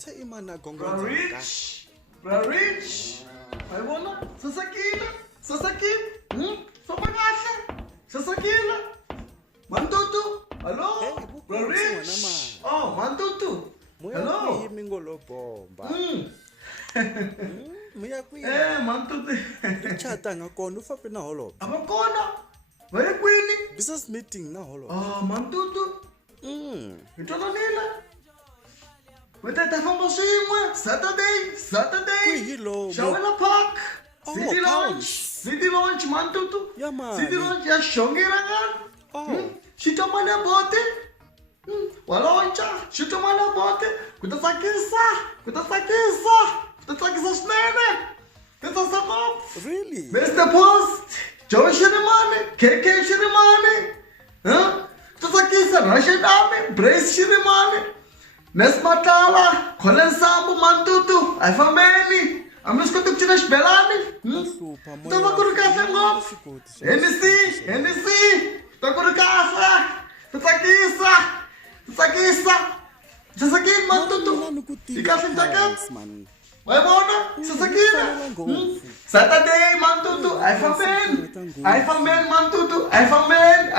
se imana Bra Rich. Bra Rich. Ayibona? Sasakile. Sasakile. Soba kahle. Sasakile. Mantutu. Hello? Hey, Bra Rich. Oh, Mantutu. Hello? mingolobomba muya kwi Mantutu. chata ngakona ufape na holo Abakona. Baye kwini? business meeting na holo Mantutu. Ntwananile. Wetata famba swin'we Saturday. Kuyilo, Shawela Park. Oh, City Launch Mantutu. Yeah, man. City Launch ya Shongirangan. Oh. Shitomane bote. Waloncha, shitomane bote. Kutasakisa snene. Kutasakop. Really? Mr. Post. Joe Shirimane. KK Shirimane. Kutasakisa Russian Army. Brace Shirimane. Nesmatala, Kolensambu Mantutu, Ifameni, Amuskotu Chinash Belani, Tabakurukasa Ngop, NC, Takurukasa, Sasakin Mantutu, Ikasin Takan, Waibona, Sasakin, Saturday Mantutu, Ifamen Mantutu, Ifamen.